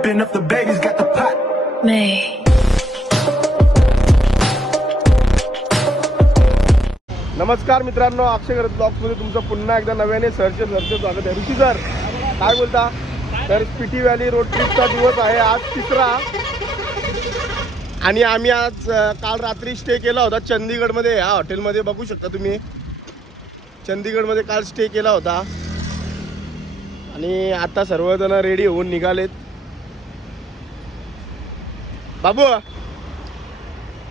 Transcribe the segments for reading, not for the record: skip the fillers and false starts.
whipping up the babies, got the pot. May. नमस्कार मित्रांनो, अक्षय करत ब्लॉग्समध्ये तुमचं पुन्हा एकदा नव्याने सरचे स्वागत आहे. ऋषी सर काय बोलता? तर स्पिटी व्हॅली रोड ट्रिपचा दिवस आहे आज तिसरा, आणि आम्ही आज काल रात्री स्टे केला होता चंदीगडमध्ये. या हॉटेलमध्ये बघू शकता तुम्ही, चंदीगडमध्ये काल स्टे केला होता. आणि आता सर्वजण रेडी होऊन निघालेत. Babu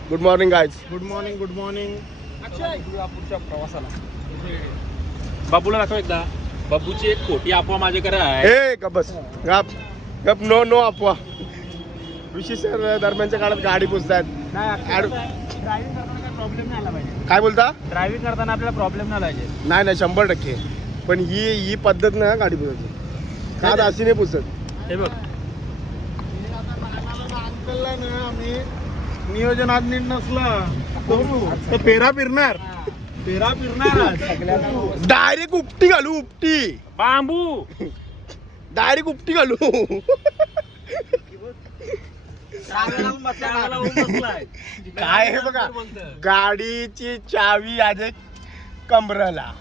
good morning guys. Good morning. Good morning. पुढच्या प्रवासाला बाबूला दाखव एकदा. बाबूची एक खोटी अफवा माझ्याकडे आहे. हे गप बस, गप गप. नो नो अफवा. ऋषी सर दरम्यानच्या काळात गाडी पुसतात. ड्रायव्हिंग करताना प्रॉब्लेम नाही आला पाहिजे. काय बोलता? ड्रायव्हिंग करताना आपल्याला प्रॉब्लेम नाही पाहिजे. नाही नाही 100%. पण ही पद्धत नाही गाडी पुसायची. का अशी नाही पुसत. हे बघ, आम्ही नियोजन आज नीट नसला तर फेरा फिरणार डायरेक्ट उपटी घालू. उपटी बांबू डायरेक्ट उपटी घालू. काय हे बघा, गाडीची चावी आज कमराला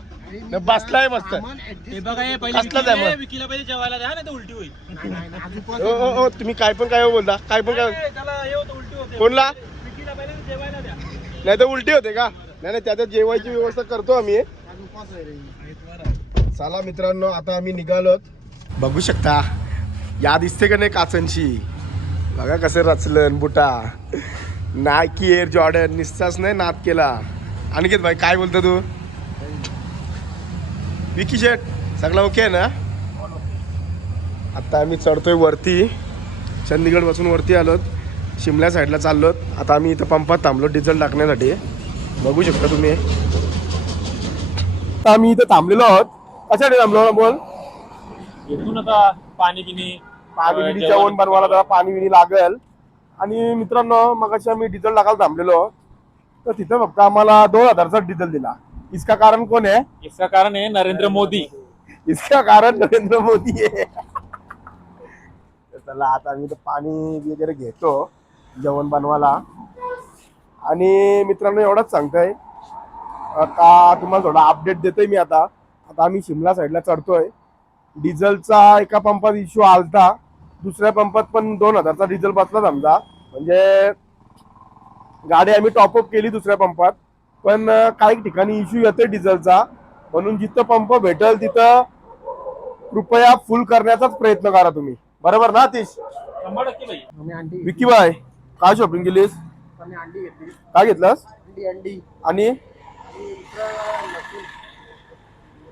बसलाय मस्त. हे बघा, हे कसलं आहे मग? विकीला पहिले जेवायला द्या ना, ते उलटी होईल. ओ तुम्ही काय पण काय बोलता, काय पण काय. त्याला हे होतं, उलटी होते. कोणला? विकीला पहिले जेवायला द्या. नाही तर उलटी होते का? नाही नाही, त्याच्यात जेवायची व्यवस्था करतो आम्ही. चला मित्रांनो, आता आम्ही निघालोत. बघू शकता, या दिसते का नाही काचांची. बघा कसं रचलं बुटा. नायकी एअर जॉर्डन निस्ताच नाही नाद केला. अनिकेत भाई काय बोलतो तू? विकी शेट सगळं ओके आहे ना? आता आम्ही चढतोय वरती, चंदीगड पासून वरती आलोत. शिमला साईडला चाललोत. आता आम्ही इथं पंपात थांबलो डिझेल टाकण्यासाठी. बघू शकता तुम्ही, आता आम्ही इथं थांबलेलो आहोत. कशासाठी थांबलो बोल? इथून आता पाणी जेवण बनवायला जरा पाणी बिणी लागेल. आणि मित्रांनो, मगाशी आम्ही डिझेल टाकायला थांबलेलो, तर तिथं फक्त आम्हाला 2000चा डिझेल दिला. इसका कारण कोण आहे? इसका कारण आहे नरेंद्र मोदी. इसका कारण नरेंद्र मोदी आहे. चला आता आम्ही पाणी वगैरे घेतो जेवण बनवायला. आणि मित्रांनो एवढंच सांगतोय का तुम्हाला थोडा अपडेट देतोय मी. आता आम्ही शिमला साईडला चढतोय. डिझेलचा एका पंपात इश्यू आलता, दुसऱ्या पंपात पण 2000चा डिझेल बसला समजा. म्हणजे गाडी आम्ही टॉपअप केली दुसऱ्या पंपात, पण काही ठिकाणी इश्यू येतोय डिझेलचा. म्हणून जिथं पंप भेटेल तिथं कृपया फुल करण्याचाच प्रयत्न करा तुम्ही. बरोबर ना अतिश? 100% भाई. विकी बाय काय शॉपिंग केलीस? काय घेतलंस? आणि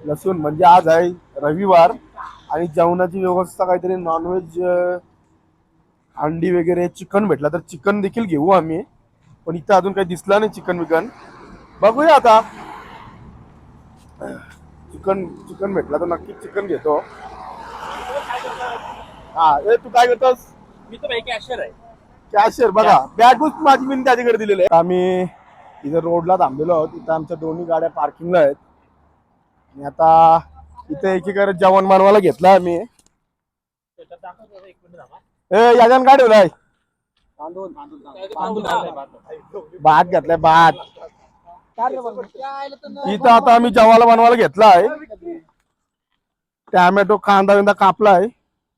लसूण. म्हणजे आज आहे रविवार आणि जेवणाची व्यवस्था काहीतरी नॉनव्हेज, अंडी वगैरे, चिकन भेटला तर चिकन देखील घेऊ आम्ही. पण इथं अजून काही दिसला नाही चिकन विकन. बघूया आता. चिकन भेटला तर नक्कीच चिकन घेतो. हा तू काय करतोस? मी तर भाई कॅशियर आहे. कॅशियर. बघा बॅट बुक माझी मी त्याच्याकडे दिलेली आहे. आम्ही इथं रोडला थांबलेलो आहोत. इथं आमच्या दोन्ही गाड्या पार्किंगला आहेत. आणि आता इथे एकीकडे जेवण बनवायला घेतलं आम्ही. याच्यानं काय ठेवलाय? भात घेतलाय, भात. इथं आता आम्ही जेवायला बनवायला घेतलाय. टॅमॅटो कांदा विंदा कापलाय.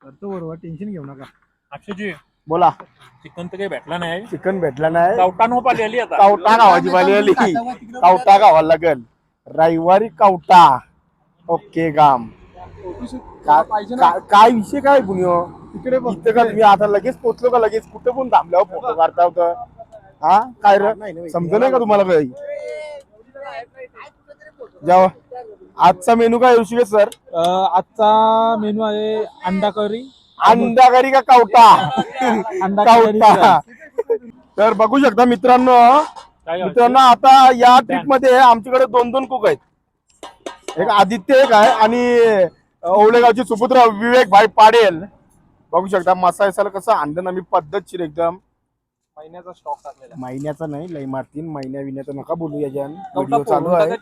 बरोबर, टेन्शन घेऊ नका. अक्षयजी बोला. चिकन तर काही भेटला नाही. चिकन भेटला नाही. कवटा पाली आली आता. कवटा गावाची पाली आली. कवटा गावाला लागेल रविवारी कवटा. ओके काम. काय विषय काय पुण्य तिकडे इथं का तुम्ही आता लगेच पोचलो का? लगेच कुठं पण थांबल्यावर फोटो काढता होतं. हा काय रे, समजलं नाही का तुम्हाला काही? जेव्हा आजचा मेनू काय ऋषिकेश सर? आजचा मेनू आहे अंडा करी. अंडा करी का कवटा? कवटा. तर बघू शकता मित्रांनो, आता या ट्रिप मध्ये आमच्याकडे 2 कुक आहेत. एक आदित्य एक आहे आणि ओवळेगावचे सुपुत्र विवेक भाई पाडेल. बघू शकता मसाला कसं आणलं ना मी पद्धतशीर एकदम. महिन्याचा स्टॉक टाकलेला. महिन्याचा नाही, लई मारतीन. महिन्याचं नका बोलू. याच्यान व्हिडिओ चालू आहे.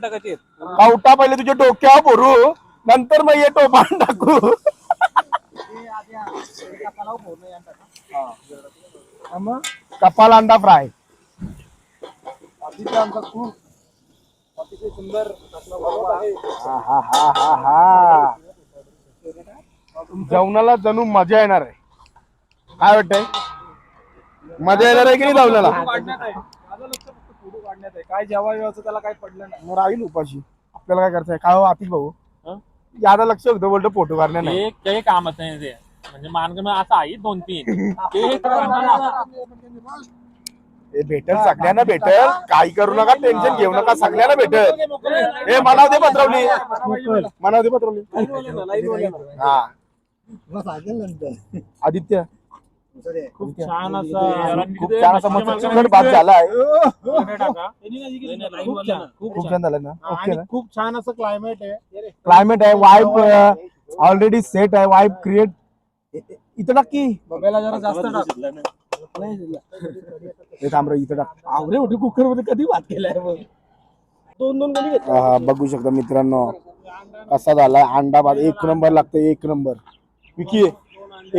टाकायचे कवटा पहिले तुझ्या डोक्यावर भरू, नंतर मग ये टोपान टाकू. मग कपाल अंडा फ्राय. आधीचा आमचा खूप अतिशय सुंदर हा हा हा हा हा. जेवणाला जणू मजा येणार आहे. काय वाटतंय? मजा येणार आहे की नाही जेवणाला? काढण्यात आहे. माझं लक्ष फक्त फोटो काढण्यात आहे. काय जेवायचं त्याला काय पडलं नाही. मग राहील उपाशी. आपल्याला काय करायचंय? काय हो आतिश भाऊ, यादा लक्ष होतं बोलतो फोटो काढण्या नाही. एक काही कामच नाही ते, म्हणजे मानगण असं आहे 2-3 हे भेटेल, सगळ्यांना भेटेल. काही करू नका, टेन्शन घेऊ नका, सगळ्यांना भेटेल. हे मनाव दे पत्रवली, मनाव दे पत्रवली. हा आदित्य खूप छान असं खूप छान असा मस्त चिकन भात झालाय. खूप छान झालं ना. ओके ना. खूप छान असं क्लायमेट आहे. क्लायमेट आहे, वाईब ऑलरेडी सेट आहे, वाईब क्रिएट. इथं नक्की बघायला जरा जास्त टाक. हे थांब रे, इथं टाक. आवरे होते कुकर मध्ये कधी भात केलाय मग 2-2 गणी घेतला. हा, बघू शकता मित्रांनो कसा झालाय अंडा भात. एक नंबर लागतोय, एक नंबर. विकी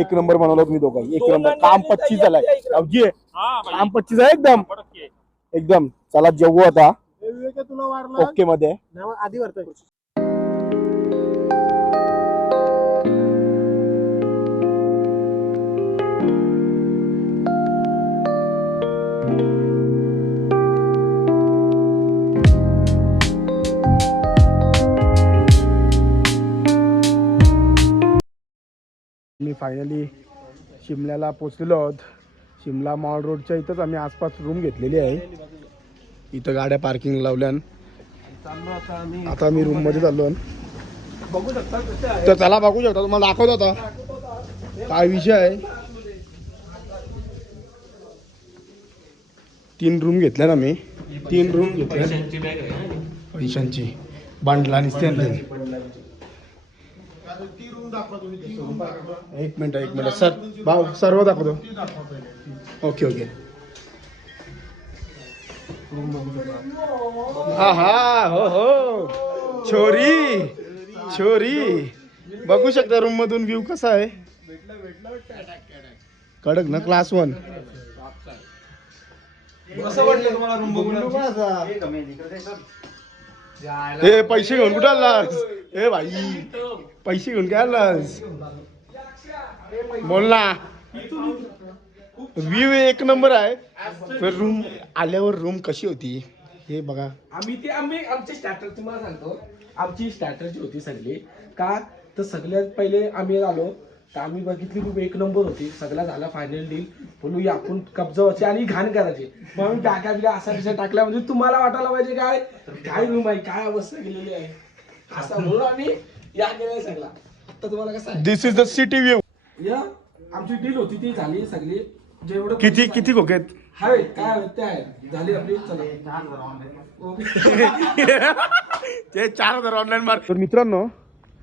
एक नंबर बनवलं तुम्ही दोघं, एक नंबर. काम 25 झालाय अवजी, काम 25 आहे एकदम एकदम. चला जेवू आता तुला वारला ओके मध्ये. आधी वरतोय. मी फायनली शिमल्याला पोचलेलो आहोत. शिमला मॉल रोडच्या इथंच आम्ही आसपास रूम घेतलेली आहे. इथं गाड्या पार्किंग लावल्यान आता मी रूम मध्ये चाललो. तर चला बघू शकता, तुम्हाला दाखवतो आता काय विषय आहे. 3 रूम घेतल्या ना मी, 3 रूम घेतल्या. पैशांची बांडला निसते. एक मिनिट सर, भाऊ सर्व दाखवतो. Okay okay. हा हा हो हो, छोरी छोरी बघू शकता रूम मधून व्ह्यू कसा आहे. कडक ना, क्लास 1. ए पैसे घेऊन कुठे आलास? ए भाई पैसे घेऊन काय आलास? बोल ना. व्ह्यू एक नंबर आहे. तर रूम आल्यावर रूम कशी होती हे बघा. आमची स्ट्रॅटर्जी तुम्हाला सांगतो. आमची स्ट्रॅटर्जी होती सगळी का, तर सगळ्यात पहिले आम्ही आलो तर आम्ही बघितली खूप एक नंबर होती. सगळा झाला फायनल डील. बोलू आपण कब्जा व्हायची आणि घाण करायची. म्हणून टाक्या बिल्या असा विषय टाकला म्हणजे तुम्हाला वाटायला पाहिजे काय काय रूम आहे, काय अवस्था केलेली आहे असं म्हणून आम्ही या केलं सगळा. आता तुम्हाला कसं आहे, दिस इज द सिटी व्ह्यू. या आमची डील होती ती झाली सगळी. जेवढं किती खोके आहेत? हवेत काय हवेत ते आहे, झाली आपली. चला ते 4,000 ऑनलाईन मार. तर मित्रांनो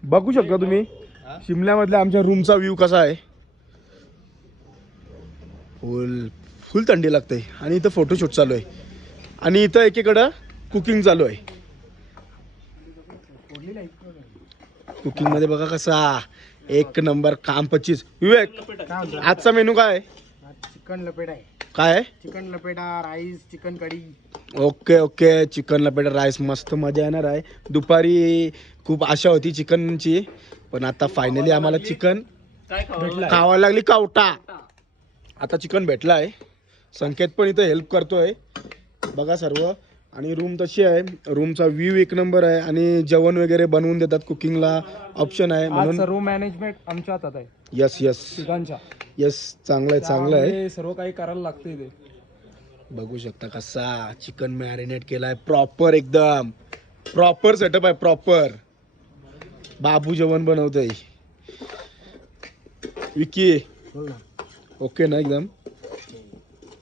बघू शकता तुम्ही शिमल्यामधल्या आमच्या रूमचा व्ह्यू कसा आहे. फुल थंडी लागते आणि इथं फोटोशूट चालू आहे आणि इथं एकीकडं कुकिंग चालू आहे. कुकिंग मध्ये बघा कसा एक नंबर. काम 25. विवेक आजचा मेनू काय आहे? चिकन लपेटा आहे. काय आहे? चिकन लपेटा, राईस, चिकन कढी. Okay okay. चिकन लपेटा राईस, मस्त मजा येणार आहे. दुपारी खूप आशा होती चिकनची, पण आता फायनली आम्हाला चिकन खावायला लागली कावटा. आता चिकन भेटला आहे. संकेत पण इथं हेल्प करतोय बघा सर्व. आणि रूम तशी आहे, रूमचा व्ह्यू एक नंबर आहे आणि जेवण वगैरे बनवून देतात. कुकिंगला ऑप्शन आहे म्हणून. रूम मॅनेजमेंट आमच्या हातात आहे. यस यस तिघांच्या. यस, चांगलं आहे चांगलं आहे. सर्व काही करायला लागते ते. बघू शकता कसा चिकन मॅरिनेट केलाय प्रॉपर, एकदम प्रॉपर सेटअप आहे. प्रॉपर बाबू जेवण बनवतोय. विकी ओके ना एकदम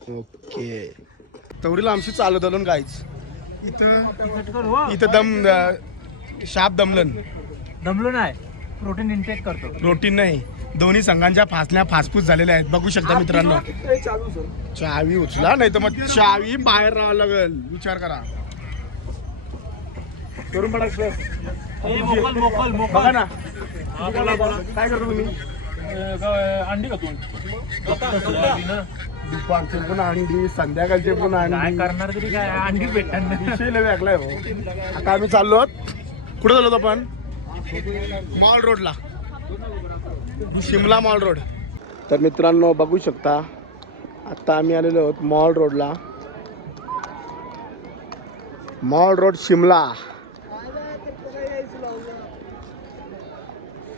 ओके. तवरीला आमची चालत आलो गाईच. इथं शाप दमलो नाही, प्रोटीन इंटेक करतो. प्रोटीन नाही, दोन्ही संघांच्या फासल्या फासफूस झालेल्या आहेत. बघू शकता मित्रांनो. चावी उचला नाही तर मग चावी बाहेर राहावं लागेल. विचार करा. करून पडा बघा ना. काय करतो तुम्ही? अंडी का तू दुपारचे पण अंडी संध्याकाळचे पण काय अंडी करणार तरी काय अंडीच भेटणार नाही. विषय लय वेगळा आहे भाऊ. आता आम्ही चाललो कुठे चाललो आपण मॉल रोडला शिमला मॉल रोड. तर मित्रांनो बघू शकता आता आम्ही आलेलो आहोत मॉल रोडला. मॉल रोड शिमला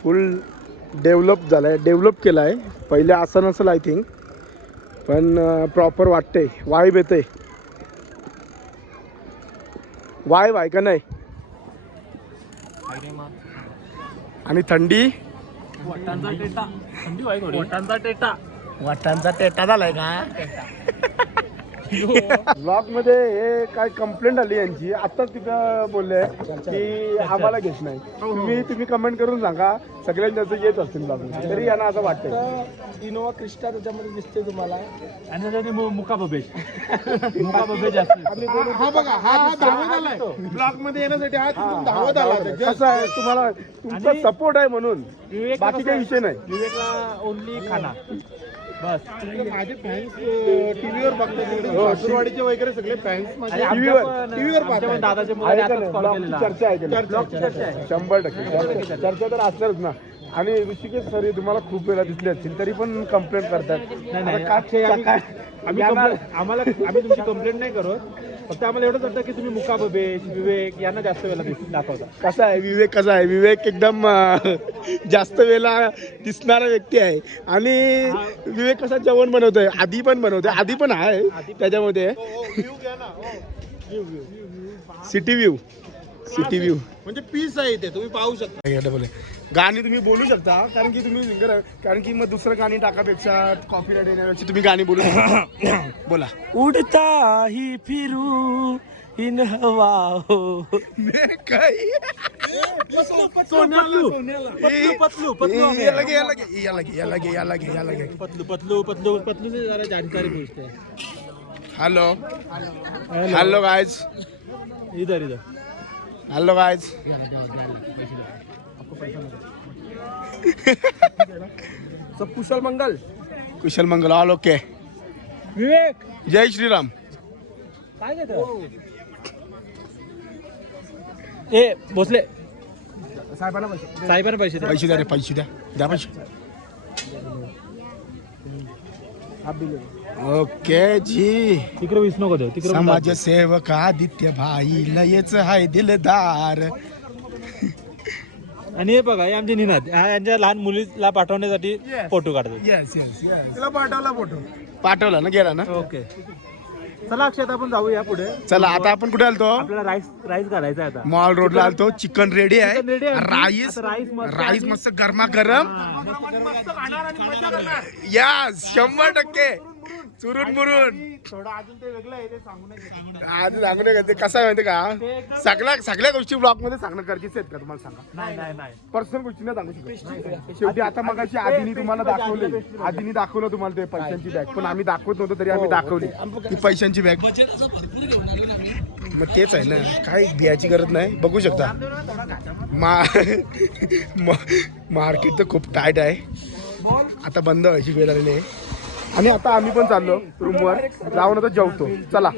फुल डेव्हलप केला आहे. पहिले असं नसेल आय थिंक, पण प्रॉपर वाटते. वाईब येते. वाय का नाही. आणि थंडी वाटांचा टेटा थंडी वाई थोडी वाटांचा टेटा वाटांचा टेटा झालाय का. ब्लॉग मध्ये हे काय कंप्लेंट आली यांची. आताच तिथं बोलले की आम्हाला घेत नाही. तुम्ही कमेंट करून सांगा. सगळ्यांना येत असतील ब्लॉग मध्ये, तरी यांना असं वाटतंय. इनोवा क्रिस्टा त्याच्यामध्ये दिसते तुम्हाला. आणि त्याच्यात मुका बबेज मुका बबेज असते. हा बघा हा धावत आलाय ब्लॉग मध्ये येण्यासाठी. हा तिथून धावत आला. कसं आहे तुम्हाला तुमचा सपोर्ट आहे म्हणून, बाकी काही विषय नाही. विवेकला ओनली खाना बस. माझे फॅन्स टीव्हीवर बघतात. सासूरवाडीचे वगैरे सगळे फॅन्स माझे टीव्हीवर आमच्या पण दादाचे मुलं आहे का आताच नाही? call ब्लॉगची केलेला. चर्चा आहे का नाही? ब्लॉगची चर्चा आहे. 100% चर्चा तर असणारच ना. आणि ऋषिकेश सर तुम्हाला खूप वेळा दिसले असतील तरी पण कंप्लेंट करतात. नाही, आता अक्षय, काय- काय- आम्ही तुमची कंप्लेंट नाही करत. फक्त आम्हाला एवढंच वाटतं की तुम्ही मुका बबेज विवेक यांना जास्त वेळेला दाखवता. कसा आहे विवेक, कसा आहे विवेक एकदम जास्त वेळेला दिसणारा व्यक्ती आहे. आणि विवेक कसा जेवण बनवतोय, आधी पण बनवतोय, आधी पण आहे त्याच्यामध्ये. सिटी व्ह्यू म्हणजे पीस आहे ते तुम्ही पाहू शकता. गाणी तुम्ही बोलू शकता. कारण की तुम्ही सिंगर आहे. कारण की मग दुसरं गाणी टाकापेक्षा कॉपीराइट येण्यापेक्षा तुम्ही गाणी बोलू शकता. बोला. उडता ही फिरू इन हवा हो. पतलू से जरा जानकारी पूछते हैं. Hello guys. इधर हॅलो गाइज. सब कुशल मंगल. कुशल मंगल ऑल ओके. विवेक जय श्रीराम. काय घेतो ए भोसले साहेबांना पैसे दे. पैसे द्या रे, पैसे द्या. द्या पैसे. ओके जी. तिकडे वीस नको देऊ. तिकडे समाजसेवक आदित्य भाई लयच हाय दिलदार. आणि हे बघा हे आमचे निनाद यांच्या लहान मुलीला पाठवण्यासाठी फोटो काढतात. Yes yes yes. तुला पाठवला फोटो. पाठवला ना, गेला ना. ओके चला अक्षय आपण जाऊया पुढे. चला आता आपण कुठे आलतो. आपल्याला राईस घालायचा आहे आता. मॉल रोडला आलतो. चिकन रेडी आहे. चिकन ready आहे. राईस राईस मस्त गरमागरम. यस 100% चुरून मुरून. थोडं अजून ते वेगळं आहे ते सांगू नाही. आज सांगू नका. ते कसं आहे माहिती का, सगळ्या गोष्टी ब्लॉग मध्ये सांगणं गरजेचं आहेत का तुम्हाला सांगा. नाही पर्सनल गोष्टी नाही सांगू शकत. शेवटी आता मग आधीनी तुम्हाला दाखवलं तुम्हाला ते पैशांची बॅग. पण आम्ही दाखवत नव्हतो तरी आम्ही दाखवली ती पैशांची बॅग. मग तेच आहे ना, काय बियाची गरज नाही. बघू शकता मार्केट तर खूप टाईट आहे. आता बंद व्हायची वेळ आलेली आहे. आणि आता आम्ही पण चाललो रूमवर जाऊन आता जेवतो. चला.